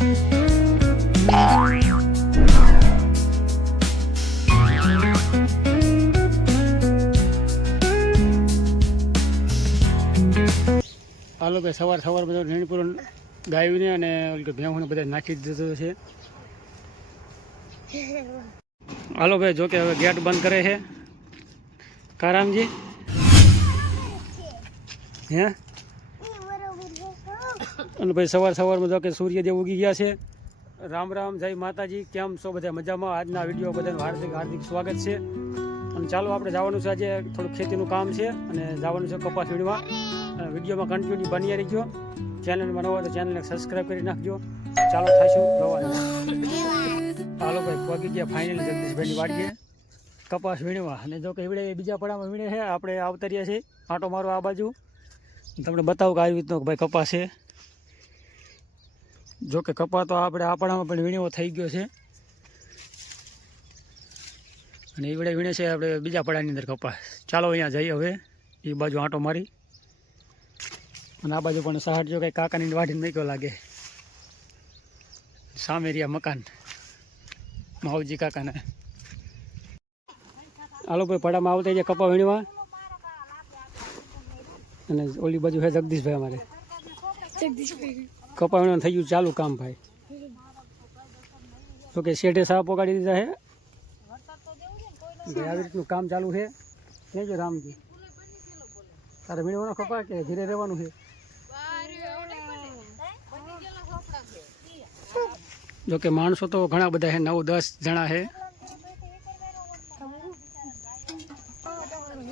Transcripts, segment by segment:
હાલો ભાઈ, સવાર સવાર બધો નીણપુર ને અને ઓલી બધા નાખી દીધો છે. હાલો ભાઈ, જો કે હવે ગેટ બંધ કરે છે. કારામજી? હે? અને ભાઈ સવાર સવારમાં જો કે સૂર્યદેવ ઉગી ગયા છે. રામ રામ, જય માતાજી, કેમ છો બધા મજામાં? આજના વીડિયો બધાનું હાર્દિક હાર્દિક સ્વાગત છે. અને ચાલો આપણે જવાનું છે આજે થોડુંક ખેતીનું કામ છે અને જવાનું છે કપાસ વીણવા. વિડીયોમાં કન્ટિન્યુ બની રહીજો. ચેનલમાં નવો હોય તો ચેનલને સબસ્ક્રાઈબ કરી નાખજો. ચાલો થશું જોવાનું ચાલો ભાઈ, પગી ગયા ફાઇનલ જગદીશભાઈની વાડીએ. કપાસ વીણવા. અને જો કે એવડે બીજા પડામાં વીણે છે. આપણે આવતરીએ છીએ. આંટો મારો આ બાજુ. તમને બતાવું કે આવી રીતનો ભાઈ કપાસ છે. જો કે કપા તો આપણે આપણામાં પણ વીણ્યો થઈ ગયો છે. અને એ વડે વીણે છે આપણે બીજા પડાની અંદર કપાસ ચાલો અહીંયા જઈએ હવે. એ બાજુ આંટો મારી. અને આ બાજુ પણ સહાટ જો કંઈ કાકાની વાઢીને મૂક્યો લાગે. સામે રહ્યા મકાન. માવજી કાકાના. હાલો ભાઈ, પડામાં આવતા જે કપા વીણવા. અને ઓલી બાજુ છે જગદીશભાઈ અમારે. કપા વીણવાનું થઈ ગયું ચાલુ કામ ભાઈ. તો કે શેઠે સાપ પગાડી દીધા છે આવી રીતનું કામ ચાલુ છે નહીં જો રામજી. તારે વીણવાનો કપા કે ધીરે રહેવાનું છે જો કે માણસો તો ઘણા બધા છે નવ, દસ જણા છે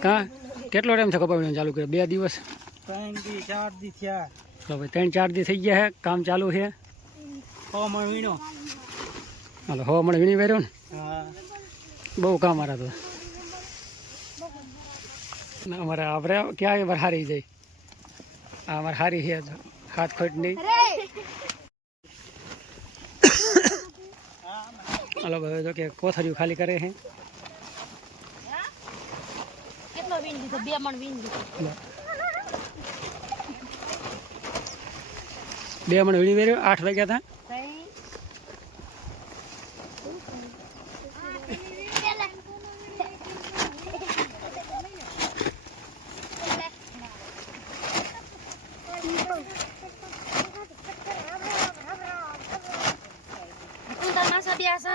કા? કેટલો ટાઈમ છે કપાવણ ચાલુ કર્યો? બે દિવસ? ત્રણ દી ચાર દી થયા. તો ભાઈ ત્રણ ચાર દી થઈ ગયા છે કામ ચાલુ છે? હવામાન વીણો. હાલો હો મણ વીણી વેર્યો ને? હા. બહુ કામ મારા તો. અમારે આપણે ક્યાં વાર હારી જાય. આ અમારે હારી છે હાથ ખોટ નહીં. હાલો ભાઈ જો કે કોથળીઓ ખાલી કરે છે. કેટલો વીણ દીધો બે મણ વીણ દીધો બે મને વીણી વેર્યો આઠ વાગ્યા હતા.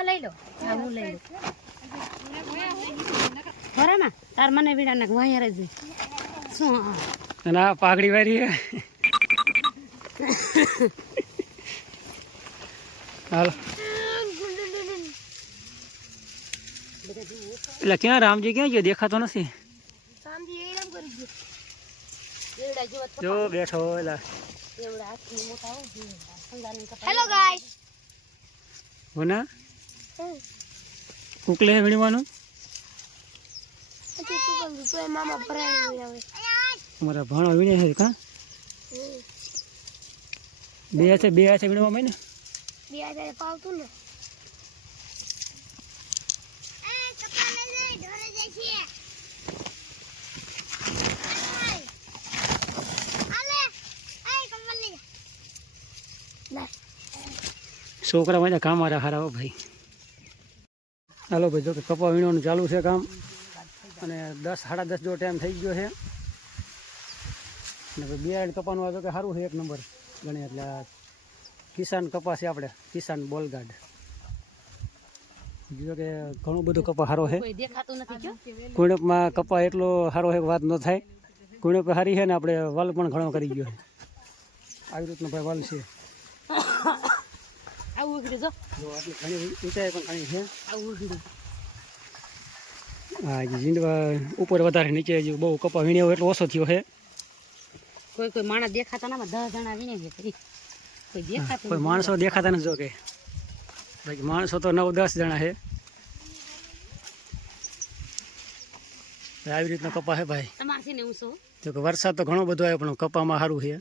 લઈ લો હું લઈ તાર મને વીડા નાખ વાંયા રહેજે શું? પાઘડી વારી હાલો એટલે ક્યાં રામજી ક્યાં ગયો? દેખાતો નથી. જો બેઠો. હેલો ગાઈસ હોના? ઉકલે વીણવાનું? અમારા ભાણો વીણે હે કાં? બે હશે બે હાથે વીણવામાં ને બે હજાર પાવતું ને. છોકરા બધા કામ મારા હારા હો ભાઈ. હાલો ભાઈ જો કે કપા વીણવાનું ચાલુ છે કામ. અને દસ સાડા દસ જો ટાઈમ થઈ ગયો છે. અને બિયારણ કપાનું આ તો કે સારું છે એક નંબર ગણે એટલે કિસાન કપા છે આપણે કિસાન બોલગાડ. બીજો કે ઘણું બધું કપા સારો છે કુણપમાં કપા એટલો સારો છે વાત ન થાય. કુણપ સારી છે ને આપણે વાલ પણ ઘણો કરી ગયો છે આવી રીતનો ભાઈ વાલ છે. આવું ઉઘડ્યું જો. જો આટલી ઘણી ઊંચાઈ પણ ઘણી છે. આવું ઉઘડ્યું. હા જીંડવા ઉપર વધારે નીચે જે બહુ કપા વીણ્યો એટલો ઓછો થયો છે કોઈ કોઈ માણસ દેખાતા ના દસ જણા વીણે છે. કોઈ દેખાતા કોઈ માણસો દેખાતા નથી જો કે. બાકી માણસો તો નવ દસ જણા છે. આવી રીતનો કપા છે ભાઈ. તમારે છે ને હું શું? જો કે વરસાદ તો ઘણો બધો આવ્યો પણ કપામાં સારું છે.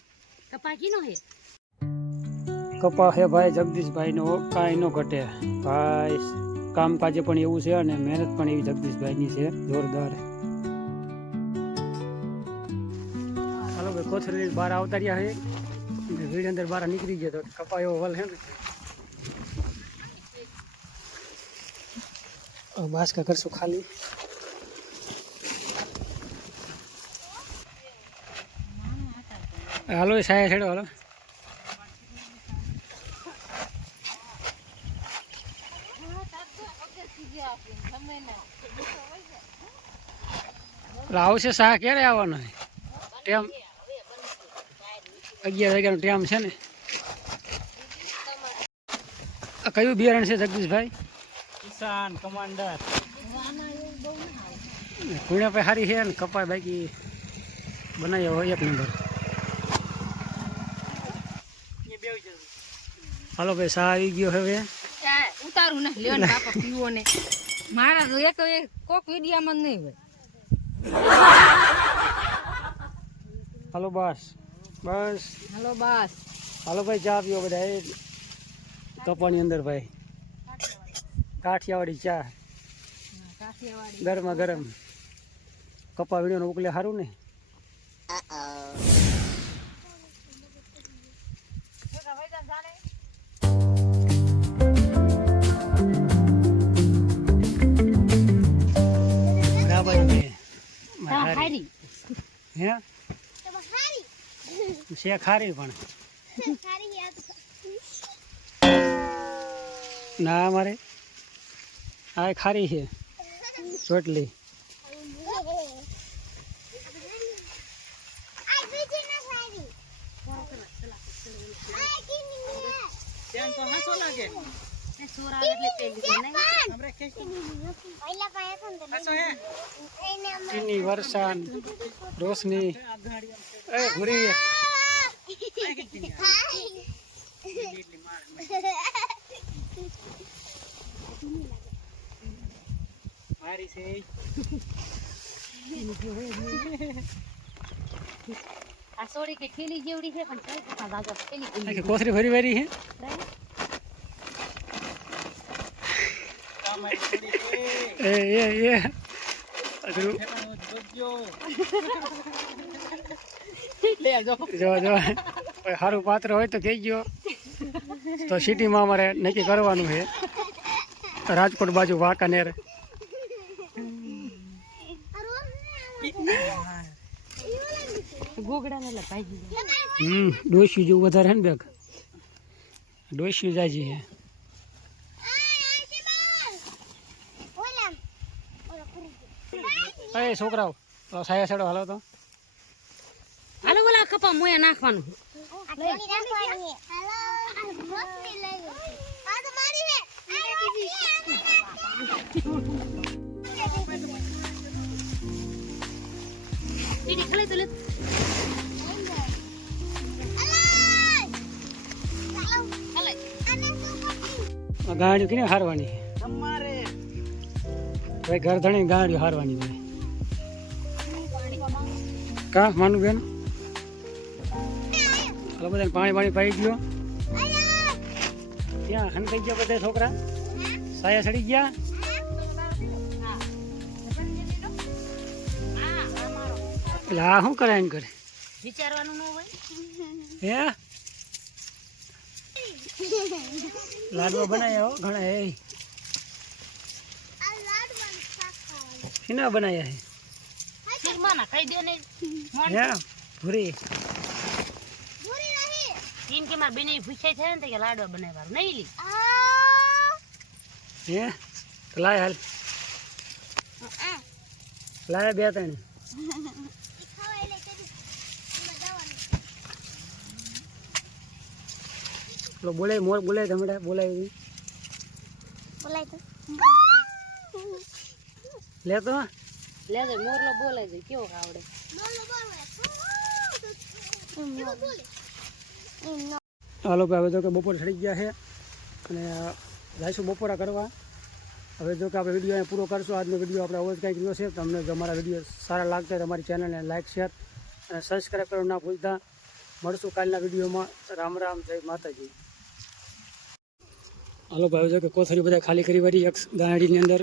કપા કીનો હે કપા છે ભાઈ જગદીશભાઈનો કાંઈ નો ઘટે. ભાઈ કામકાજે પણ એવું છે અને મહેનત પણ એવી જગદીશભાઈની છે જોરદાર. કોથળી લઈને બહાર આવતા રહ્યા છે ભીડ અંદર બહાર નીકળી ગયા તો કપાયો વલ હે ને. માસ્ક કરશું ખાલી. હાલો સાયા છેડો, હાલો. આવશે શાહ ક્યારે આવવાનો? ટેમ અગિયાર વાગ્યાનો ટાઈમ છે ને. આ કયું બિયારણ છે જગદીશભાઈ? કિસાન કમાન્ડર. કુણ્યા પાસે સારી છે ને કપાય બાકી બનાવી હોય એક નંબર. હાલો ભાઈ શાહ આવી ગયો હવે? ઉતારું ને લ્યો ને બાપા પીવો ને. મારા તો એક એક કોક વિડિયામાં જ નહીં હોય. હાલો બસ. બસ. હાલો બસ. હાલો ભાઈ ચા પીવો બધા એ કપાની અંદર ભાઈ. કાઠિયાવાડી ચા. ગરમા ગરમ. કપા વીડિયો ઉકલે સારું ને? બરાબર છે ખારી પણ. ના મારે આ ખારી છે. ચોટલી ત્યાં તો હાસો લાગે. સોર આવે એટલે તે લીધે નહીં. આપણે ખેંચી હાસો હે? ચીની વરસાદ રોશની. એ ભૂરી. મારી છે. આ સોડી કે થેલી જેવડી છે પણ કઈ કથા દાદા થેલી આખી જેવડી કોથરી ભરી ભરી છે તમારી થોડી છે એ એ એ aduh. જો જો કોઈ સારું પાત્ર હોય તો કહેજો તો સિટીમાં અમારે નક્કી કરવાનું છે રાજકોટ બાજુ વાંકાનેર હમ ડોસી જેવું વધારે હે ને બેગ ડોસી જાજી છે એ છોકરાઓ સાયા સાડો હાલો તો. હાલો બોલા કપા મોયા નાખવાનું. ખાલી તો ગાડીઓ કેને હારવાની? તમારે ભાઈ ઘર ધણી ગાડીઓ હારવાની છે. કા માનું બેન? હાલો બધાને પાણી પાણી પાઈ ગયો ત્યાં હંતાઈ ગયા બધા છોકરા? સાયા સડી ગયા? એટલે આ શું કરે એમ કરે? વિચારવાનું ન હોય? હે? લાડવા બનાવ્યા હો ઘણા એ. શીના બનાવ્યા શિરમાના કહી દો ને. હે હે ભૂરી તીન કે માર બેને પૂછાય છે ને કે લાડવા બનાવવા. નહીં લી. હે. લાય હાલ. લાય બે ત્રણ. લો બોલે મોર બોલે ગમડા બોલાય બોલાય તો. લે તો લે દે મોરલો બોલે છે કેવો આવડે? હાલો ભાઈ હવે જો કે બપોર ચડી ગયા છે અને જઈશું બપોરા કરવા. હવે જો કે આપણે વીડિયો અહીંયા પૂરો કરશું. આજનો વીડિયો આપણે અવોજ કંઈક રહ્યો છે. તમને જો અમારા વીડિયો સારા લાગતા હોય તો અમારી ચેનલને લાઇક શેર અને સબસ્ક્રાઈબ કરવાનું ના ભૂલતા. મળશું કાલના વિડીયોમાં. રામ રામ જય માતાજી. હાલો ભાઈ જો કે કોથળી બધા ખાલી કરી વાળી એક ગાડીની અંદર.